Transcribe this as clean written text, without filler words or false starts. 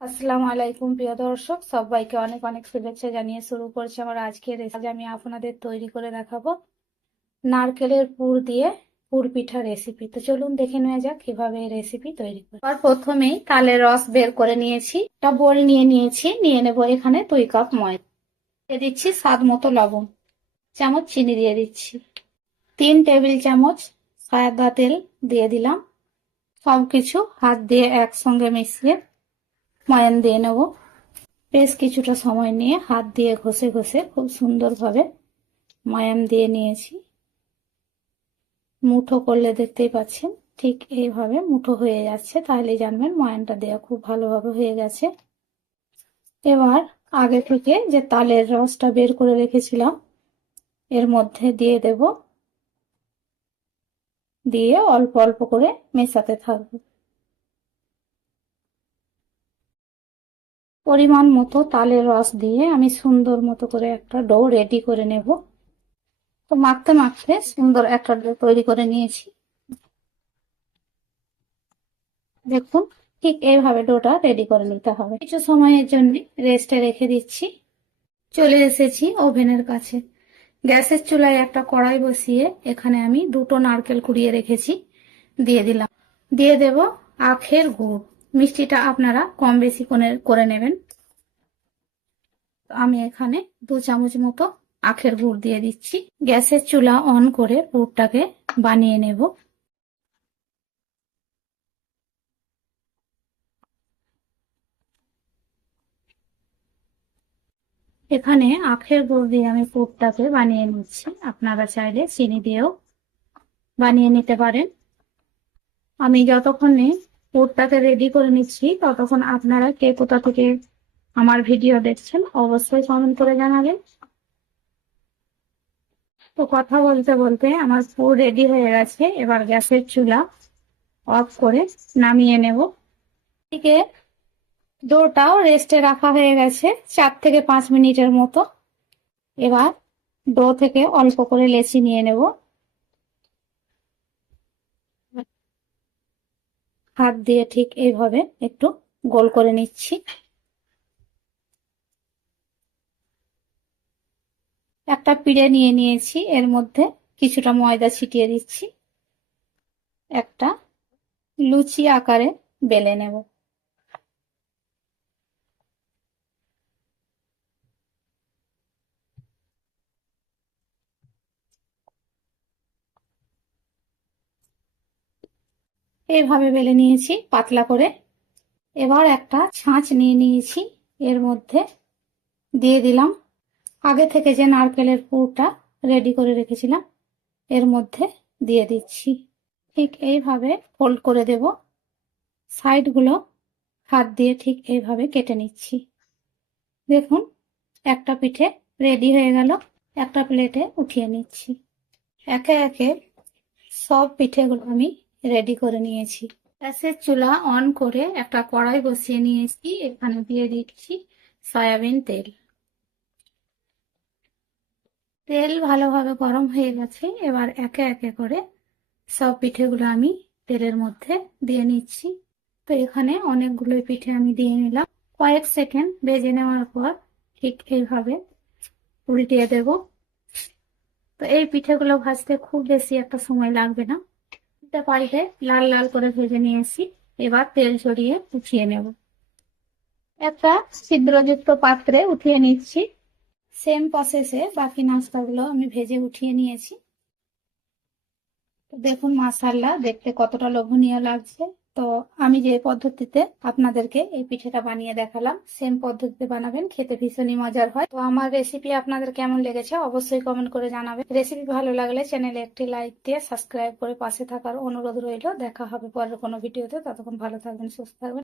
আসসালামু আলাইকুম প্রিয় দর্শক, সবাইকে অনেক অনেক শুভেচ্ছা জানিয়ে শুরু করছি আমার আজকের রেসিপি। আমি আপনাদের তৈরি করে দেখাবো নারকেলের পুর দিয়ে পুর পিঠা রেসিপি। তো চলুন দেখে নেওয়া যাক কিভাবে এই রেসিপি তৈরি করি। আর প্রথমেই তালের রস বের করে নিয়েছি, একটা বোল নিয়ে নেব এখানে 2 কাপ ময়দা, দিয়ে দিচ্ছি স্বাদ মতো লবণ, চামচ চিনি দিয়ে দিচ্ছি, 3 টেবিল চামচ সাদা তেল দিয়ে দিলাম। সবকিছু হাত দিয়ে একসঙ্গে মিশিয়ে ময়ান দিয়ে নেব। বেশ কিছুটা সময় নিয়ে হাত দিয়ে ঘষে ঘষে খুব সুন্দরভাবে ময়াম দিয়ে নিয়েছি। মুঠো করলে দেখতেই পাচ্ছেন ঠিক এইভাবে মুঠো হয়ে যাচ্ছে, তাহলে জানবেন ময়ামটা দেওয়া খুব ভালোভাবে হয়ে গেছে। এবার আগে থেকে যে তালের রসটা বের করে রেখেছিলাম এর মধ্যে দিয়ে দেব, দিয়ে অল্প অল্প করে মেশাতে থাকবো। পরিমাণ মতো তালের রস দিয়ে আমি সুন্দর মতো করে একটা ডো রেডি করে নেব। তো মাখতে মাখতে সুন্দর একটা ডো তৈরি করে নিয়েছি। দেখুন ঠিক এইভাবে ডোটা রেডি করে নিতে হবে। কিছু সময়ের জন্য রেস্টে রেখে দিচ্ছি। চলে এসেছি ওভেনের কাছে। গ্যাসের চুলায় একটা কড়াই বসিয়ে এখানে আমি 2টো নারকেল কুড়িয়ে রেখেছি, দিয়ে দিলাম। দিয়ে দেব আখের গুড়। মিষ্টিটা আপনারা কম বেশি করে নেবেন। আমি এখানে 2 চামচ মতো আখের গুড় দিয়ে দিচ্ছি। গ্যাসের চুলা অন করে পুরটাকে বানিয়ে নেব। এখানে আখের গুড় দিয়ে আমি পুরটাকে বানিয়ে নিচ্ছি। আপনারা চাইলে চিনি দিয়েও বানিয়ে নিতে পারেন। আমি যতক্ষণে পুরটাকে রেডি করে নিচ্ছি ততক্ষণ আপনারা কে কোথা থেকে আমার ভিডিও দেখছেন অবশ্যই কমেন্ট করে জানাবেন। তো কথা বলতে বলতে আমার পুর রেডি হয়ে গেছে। এবার গ্যাসের চুলা অফ করে নামিয়ে নেব। এদিকে ডোটাও রেস্টে রাখা হয়ে গেছে 4 থেকে 5 মিনিটের মতো। এবার ডো থেকে অল্প করে লেচি নিয়ে নেব। হাত দিয়ে ঠিক এইভাবে একটু গোল করে নিচ্ছি। একটা পিড়ে নিয়ে নিয়েছি, এর মধ্যে কিছুটা ময়দা ছিটিয়ে দিচ্ছি। একটা লুচি আকারে বেলে নেব। এইভাবে বেলে নিয়েছি পাতলা করে। এবার একটা ছাঁচ নিয়ে নিয়েছি, এর মধ্যে দিয়ে দিলাম আগে থেকে যে নারকেলের পুরটা রেডি করে রেখেছিলাম, এর মধ্যে দিয়ে দিচ্ছি। ঠিক এইভাবে ফোল্ড করে দেব। সাইডগুলো হাত দিয়ে ঠিক এইভাবে কেটে নিচ্ছি। দেখুন একটা পিঠে রেডি হয়ে গেল। একটা প্লেটে উঠিয়ে নিচ্ছি। একে একে সব পিঠেগুলো আমি রেডি করে নিয়েছি। গ্যাসের চুলা অন করে একটা কড়াই বসিয়ে নিয়েছি, এখানে দিয়ে দিচ্ছি সয়াবিন তেল। তেল ভালোভাবে গরম হয়ে গেছে। এবার একে একে করে সব পিঠেগুলো আমি তেলের মধ্যে দিয়ে নিচ্ছি। তো এখানে অনেকগুলো পিঠে আমি দিয়ে নিলাম। কয়েক সেকেন্ড ভেজে নেওয়ার পর ঠিক এইভাবে উল্টিয়ে দেব। তো এই পিঠেগুলো ভাজতে খুব বেশি একটা সময় লাগবে না। পাল্টে লাল লাল করে ভেজে নিয়েছি। এবার তেল ছড়িয়ে উঠিয়ে নেব। একটা ছিদ্রযুক্ত পাত্রে উঠিয়ে নিচ্ছি। সেম প্রসেসে বাকি নাস্তাগুলো আমি ভেজে উঠিয়ে নিয়েছি। তো দেখুন মাশাআল্লাহ দেখতে কতটা লোভনীয় লাগছে। তো আমি যে পদ্ধতিতে আপনাদেরকে এই পিঠেটা বানিয়ে দেখালাম সেম পদ্ধতিতে বানাবেন, খেতে ভীষণই মজার হয়। তো আমার রেসিপি আপনাদের কেমন লেগেছে অবশ্যই কমেন্ট করে জানাবেন। রেসিপি ভালো লাগলে চ্যানেলে একটি লাইক দিয়ে সাবস্ক্রাইব করে পাশে থাকার অনুরোধ রইল। দেখা হবে পরের কোনো ভিডিওতে। ততক্ষণ ভালো থাকবেন, সুস্থ থাকবেন।